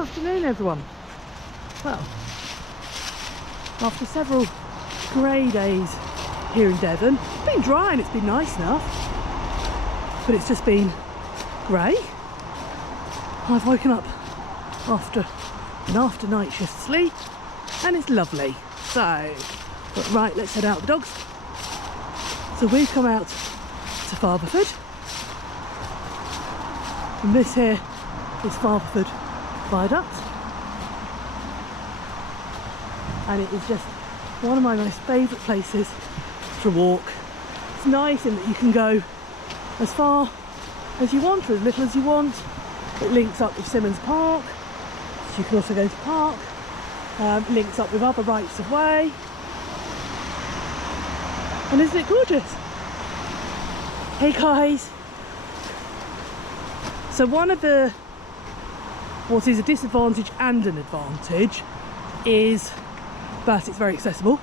afternoon, everyone. Well, after several grey days here in Devon, it's been dry and it's been nice enough, but it's just been grey. I've woken up after an after night shift sleep and it's lovely. So, right, let's head out with the dogs. So we've come out to Fatherford, and this here is Fatherford Viaduct, and it is just one of my most favourite places to walk. It's nice in that you can go as far as you want, or as little as you want. It links up with Simmons Park, so you can also go to the park. Links up with other rights of way, and isn't it gorgeous? Hey guys! So one of the, what is a disadvantage and an advantage, is that it's very accessible,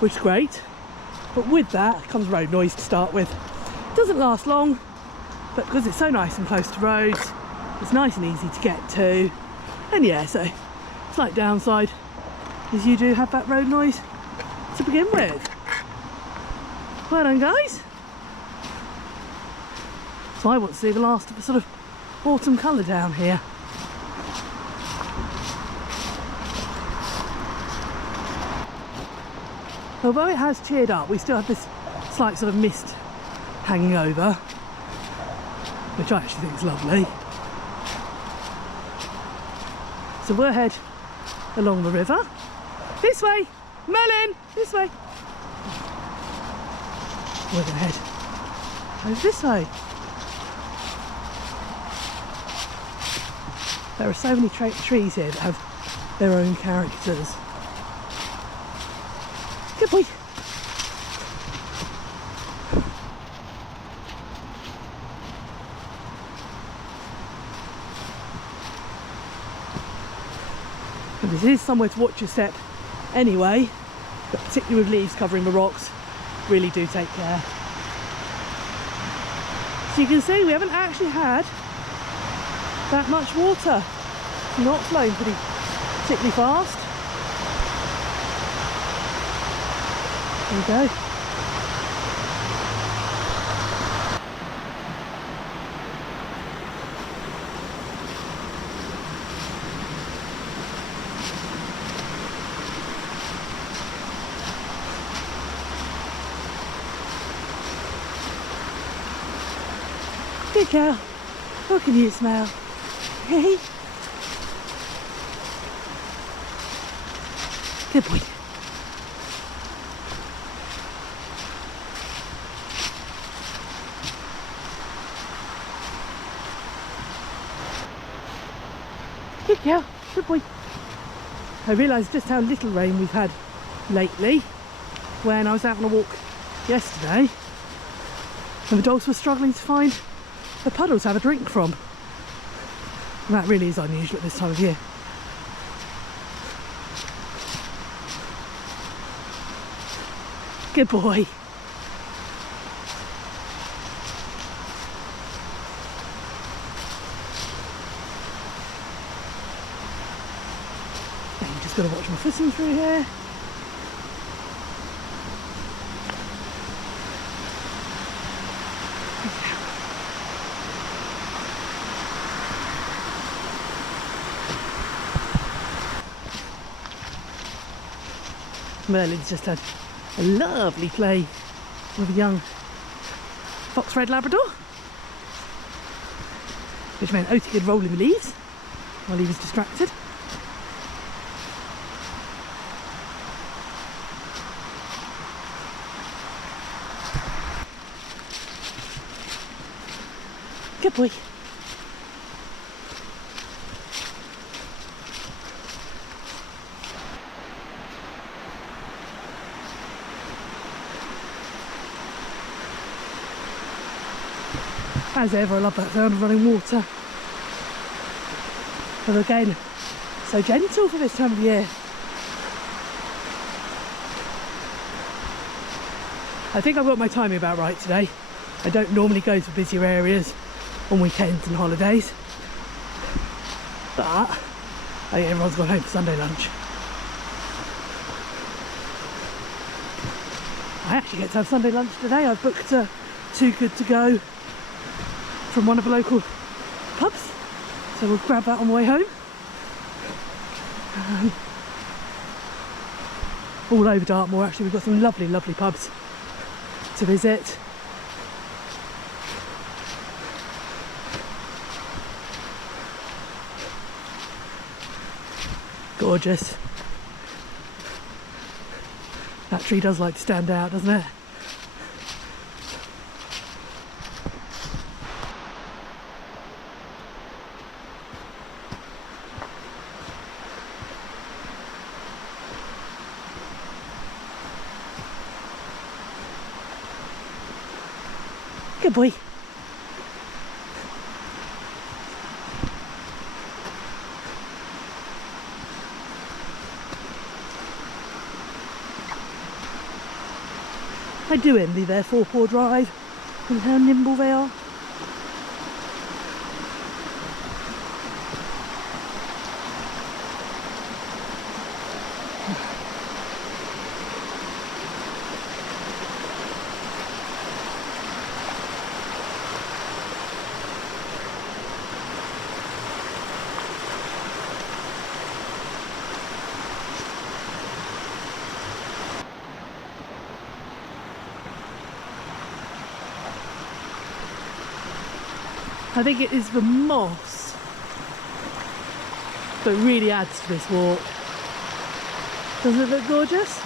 which is great, but with that comes road noise to start with. It doesn't last long, but because it's so nice and close to roads, it's nice and easy to get to. And yeah, so slight downside is you do have that road noise to begin with. Well done, guys. So I want to see the last of the sort of autumn colour down here. Although it has cheered up, we still have this slight sort of mist hanging over, which I actually think is lovely. So we'll head along the river. This way! Merlin! This way! We're going to head over this way. There are so many trees here that have their own characters. Good boy! And this is somewhere to watch your step anyway, but particularly with leaves covering the rocks, really do take care. So you can see we haven't actually had that much water. It's not flowing particularly fast. There we go. Good girl. What can you smell? Hey. Good boy. Good girl. Good boy. I realised just how little rain we've had lately when I was out on a walk yesterday, and the dogs were struggling to find a puddle to have a drink from. And that really is unusual at this time of year. Good boy. I'm just going to watch my footing through here. Merlin's just had a lovely play with a young fox red Labrador, which meant Oaty could roll in the leaves while he was distracted. Good boy. As ever, I love that sound of running water. And again, so gentle for this time of year. I think I've got my timing about right today. I don't normally go to busier areas on weekends and holidays, but I think everyone's gone home for Sunday lunch. I actually get to have Sunday lunch today. I've booked Too Good To Go from one of the local pubs, so we'll grab that on the way home. All over Dartmoor actually, we've got some lovely, lovely pubs to visit. Gorgeous. That tree does like to stand out, doesn't it? Good boy. I do envy their 4-paw drive and how nimble they are. I think it is the moss that really adds to this walk. Doesn't it look gorgeous?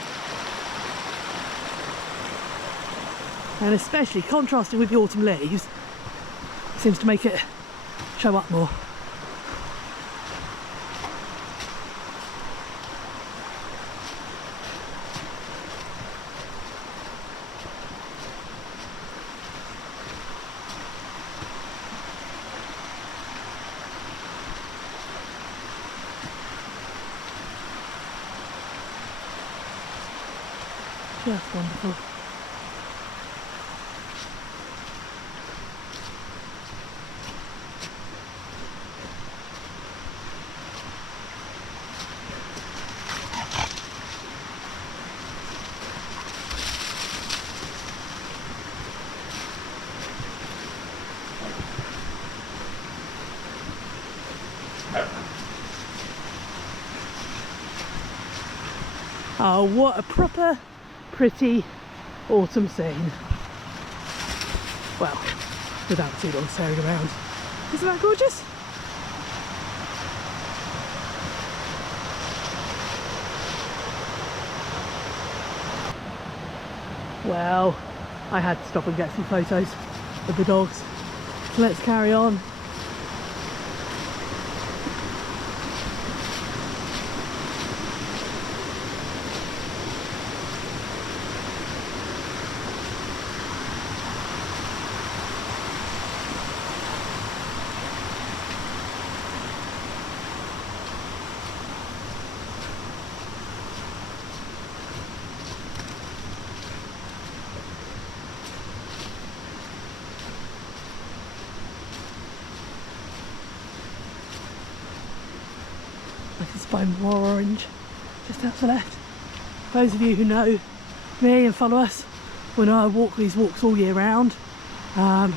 And especially contrasting with the autumn leaves, it seems to make it show up more. Just wonderful. Oh, what a proper pretty autumn scene. Well, without too long staring around. Isn't that gorgeous? Well, I had to stop and get some photos of the dogs. So let's carry on. I can spy more orange just out to the left. Those of you who know me and follow us will know I walk these walks all year round. I've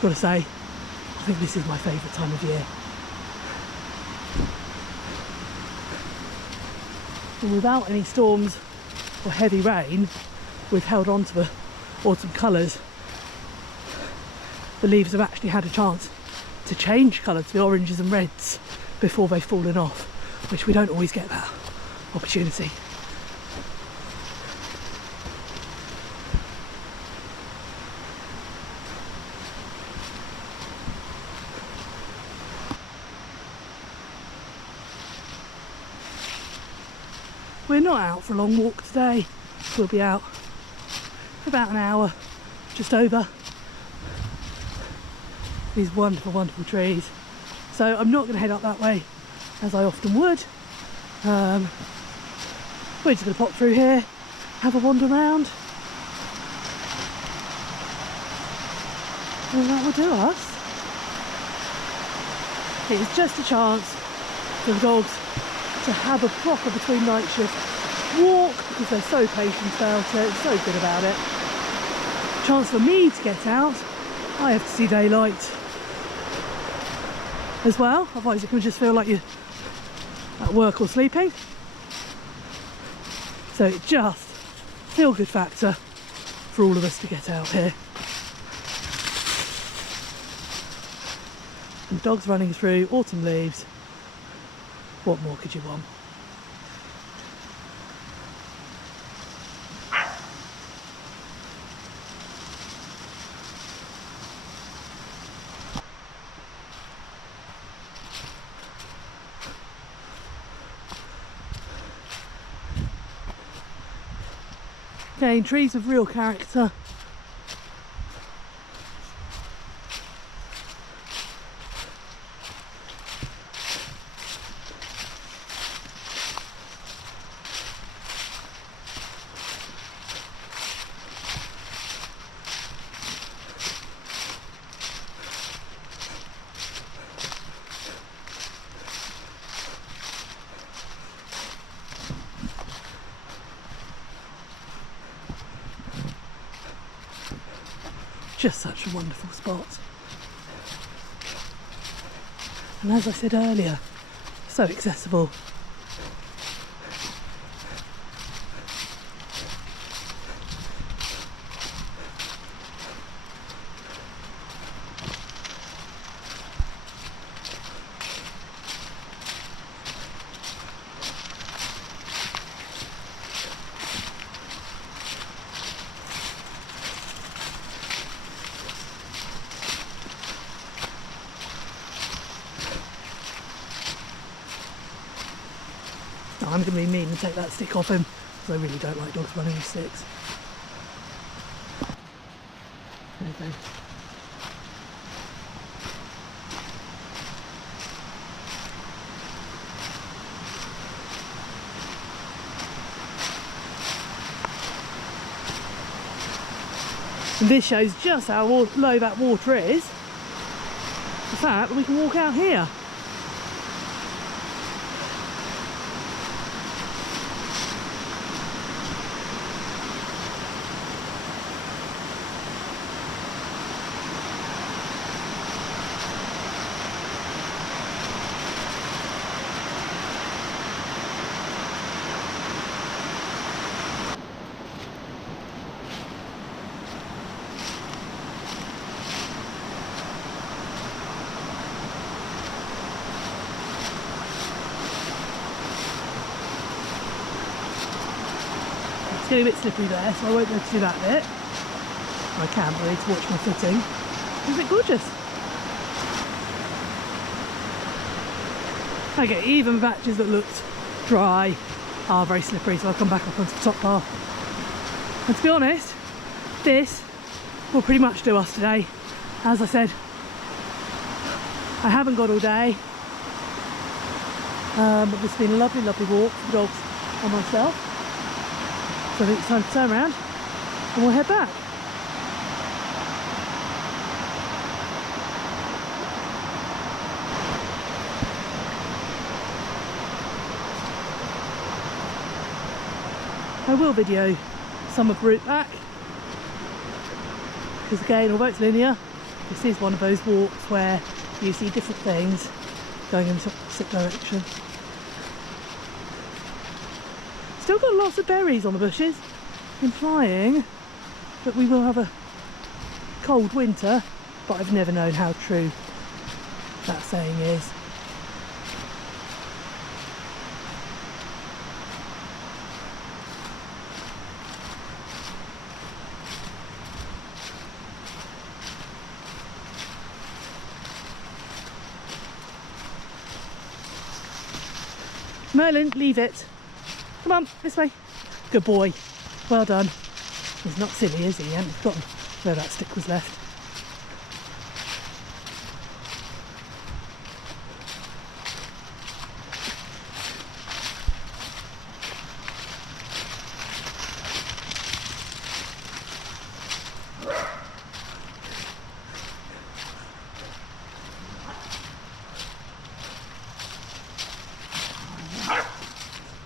got to say, I think this is my favourite time of year. And without any storms or heavy rain, we've held on to the autumn colours. The leaves have actually had a chance to change colour to the oranges and reds before they've fallen off, which we don't always get that opportunity. We're not out for a long walk today. We'll be out for about an hour, just over. These wonderful, wonderful trees. So I'm not going to head up that way as I often would. We're just going to pop through here, have a wander around, and that will do us. It's just a chance for the dogs to have a proper between night shift walk because they're so patient about it, so good about it. Chance for me to get out, I have to see daylight as well, otherwise it can just feel like you're at work or sleeping. So it just feel good factor for all of us to get out here. And dogs running through autumn leaves, what more could you want? Again, trees of real character. Just such a wonderful spot. And as I said earlier, so accessible. I'm going to be mean and take that stick off him because I really don't like dogs running with sticks. There you go. And this shows just how low that water is. The fact that we can walk out here. It's getting a bit slippery there, so I won't be able to do that bit. I can, but I need to watch my footing. Isn't it gorgeous? Okay, even patches that looked dry are very slippery, so I'll come back up onto the top path. And to be honest, this will pretty much do us today. As I said, I haven't got all day, but it's been a lovely, lovely walk for the dogs and myself. So I think it's time to turn around and we'll head back. I will video some of the route back because again, although it's linear, this is one of those walks where you see different things going in the opposite direction. Still got lots of berries on the bushes, implying that we will have a cold winter, but I've never known how true that saying is. Merlin, leave it. Come on, this way. Good boy. Well done. He's not silly, is he? He hasn't forgotten where that stick was left.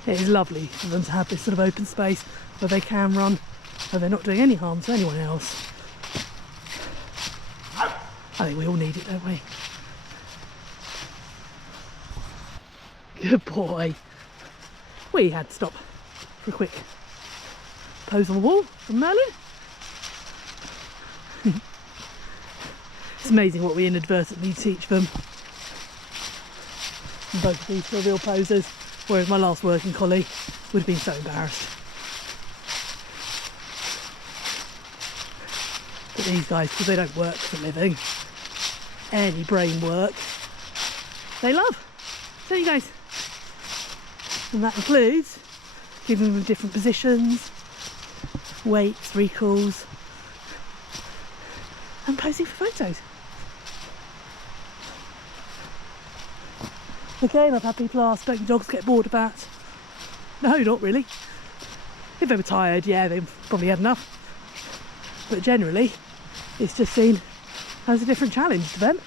It is lovely for them to have this sort of open space where they can run and they're not doing any harm to anyone else. I think we all need it, don't we? Good boy. We had to stop for a quick pose on the wall from Merlin. It's amazing what we inadvertently teach them. And both of these are real posers, whereas my last working collie would have been so embarrassed. But these guys, because they don't work for a living, any brain work, they love. So you guys, and that includes giving them different positions, weights, recalls, and posing for photos. Again, I've had people ask, don't dogs get bored of that? No, not really. If they were tired, yeah, they've probably had enough. But generally, it's just seen as a different challenge to them.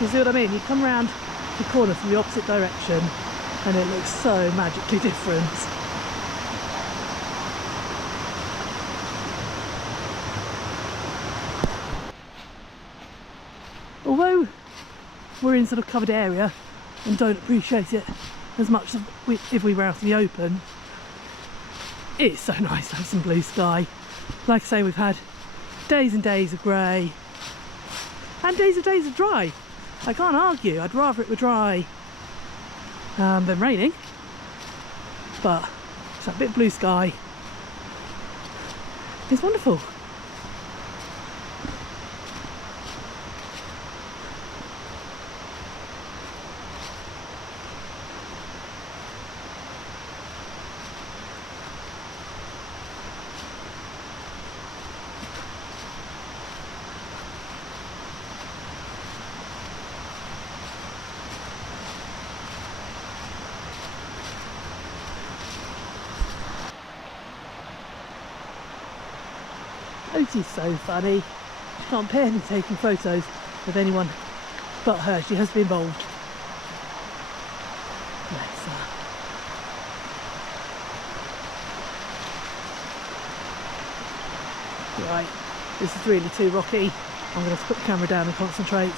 You see what I mean? You come around the corner from the opposite direction and it looks so magically different. Although we're in sort of covered area and don't appreciate it as much as if we were out in the open, it's so nice to have some blue sky. Like I say, we've had days and days of grey and days of dry. I can't argue, I'd rather it were dry than raining, but it's that bit of blue sky. It's wonderful. She's so funny. She can't bear me taking photos with anyone but her. She has to be involved. Bless her. Right, this is really too rocky. I'm going to have to put the camera down and concentrate.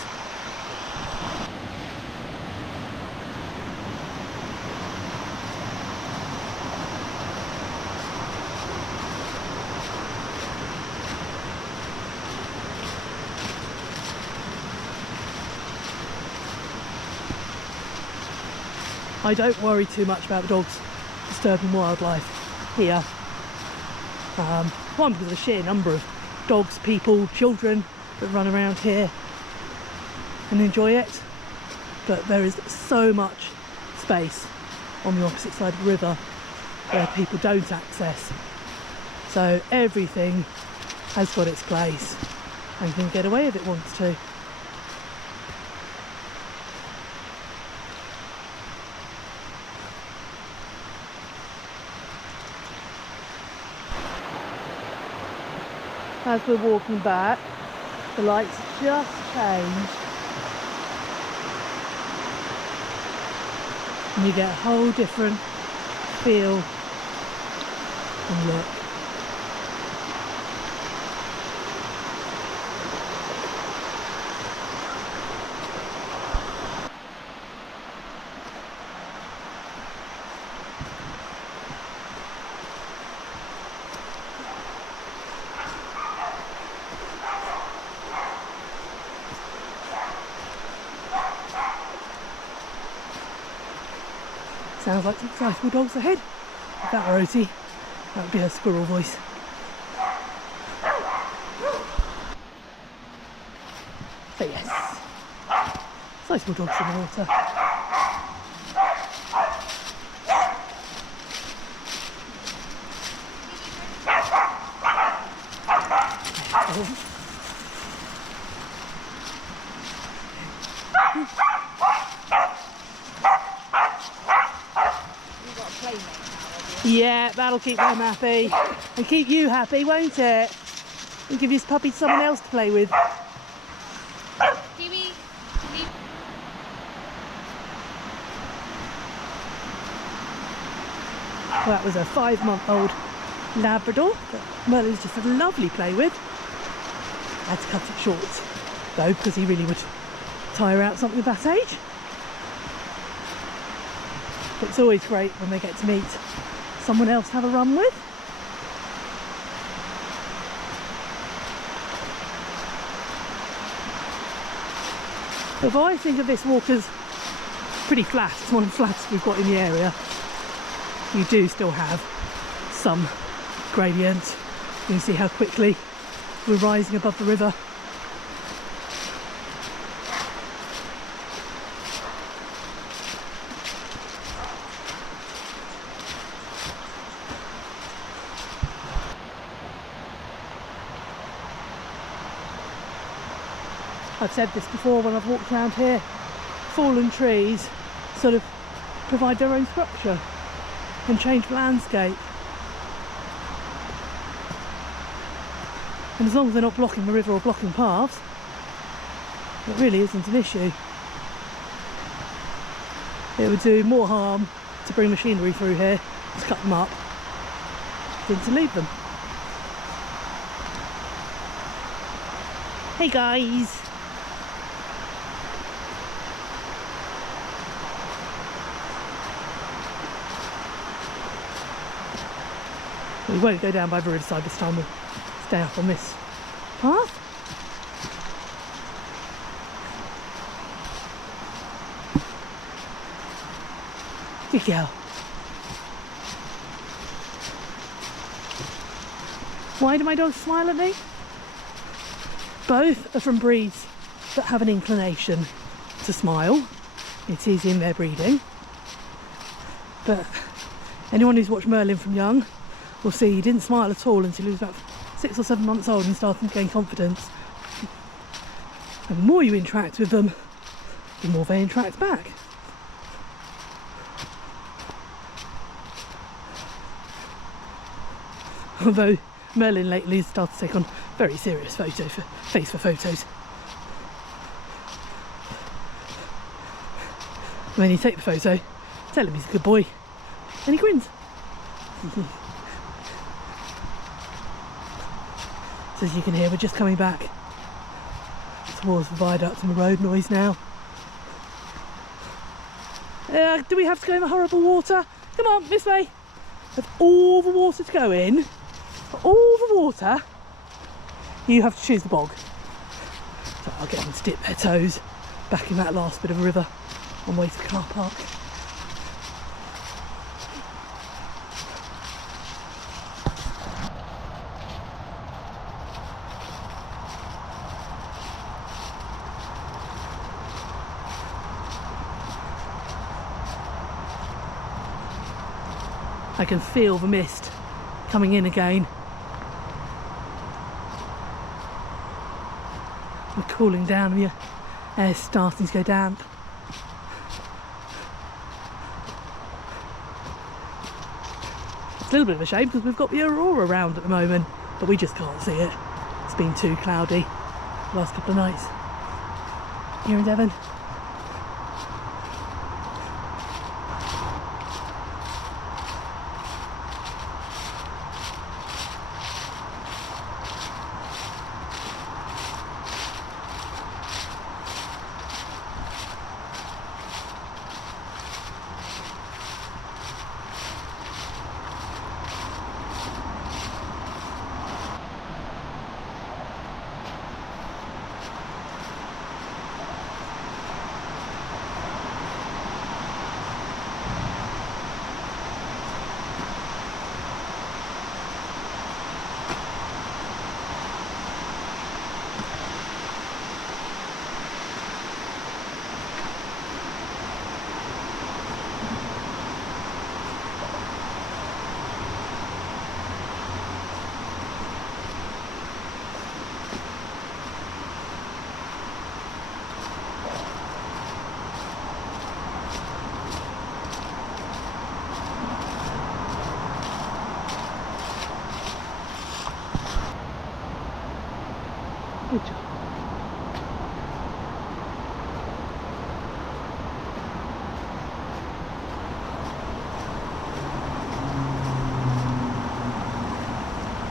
I don't worry too much about the dogs disturbing wildlife here. One, because of the sheer number of dogs, people, children that run around here and enjoy it. But there is so much space on the opposite side of the river where people don't access. So everything has got its place and can get away if it wants to. As we're walking back, the lights just changed and you get a whole different feel and look. Sounds like some excitable dogs ahead. If that were Oti, that would be her squirrel voice. Sizable dogs in the water. Yeah, that'll keep them happy. And keep you happy, won't it? And give this puppy someone else to play with. Kiwi. Well, that was a 5-month-old Labrador that Merlin's just had a lovely play with. I had to cut it short, though, because he really would tire out something of that age. But it's always great when they get to meet someone else to have a run with. Although I think of this walk as pretty flat, it's one of the flattest we've got in the area. You do still have some gradient. You can see how quickly we're rising above the river. I've said this before when I've walked around here, fallen trees sort of provide their own structure and change the landscape. And as long as they're not blocking the river or blocking paths, it really isn't an issue. It would do more harm to bring machinery through here, to cut them up, than to leave them. Hey guys! We won't go down by the riverside this time, we'll stay up on this path. Good girl. Why do my dogs smile at me? Both are from breeds that have an inclination to smile. It is in their breeding. But anyone who's watched Merlin from young will see he didn't smile at all until he was about 6 or 7 months old and starting to gain confidence. And the more you interact with them, the more they interact back. Although Merlin lately has started to take on very serious face for photos. When you take the photo, tell him he's a good boy, and he grins. So as you can hear, we're just coming back towards the viaduct and the road noise now. Do we have to go in the horrible water? Come on, this way. With all the water to go in, for all the water, you have to choose the bog. So I'll get them to dip their toes back in that last bit of a river on the way to the car park. I can feel the mist coming in again. We're cooling down, the air's starting to go damp. It's a little bit of a shame because we've got the aurora around at the moment, but we just can't see it. It's been too cloudy the last couple of nights here in Devon. Good job.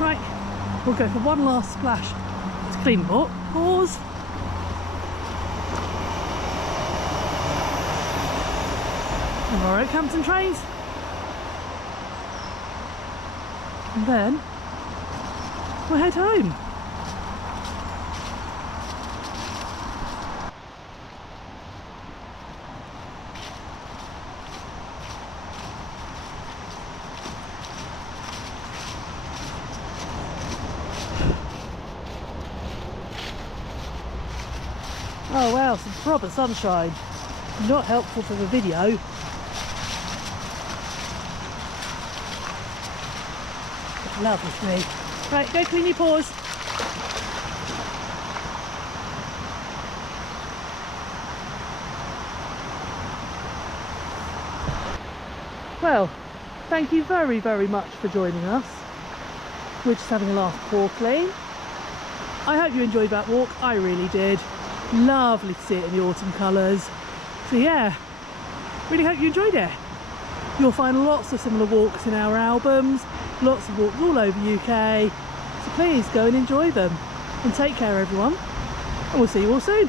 Right, we'll go for one last splash to clean them up. Pause. And our Okemont trays. And then we'll head home. Oh wow, some proper sunshine. Not helpful for the video. Lovely for me. Right, go clean your paws. Well, thank you very, very much for joining us. We're just having a last paw clean. I hope you enjoyed that walk. I really did. Lovely to see it in the autumn colours. So yeah, really hope you enjoyed it. You'll find lots of similar walks in our albums, lots of walks all over UK. So please go and enjoy them. And take care everyone. And we'll see you all soon.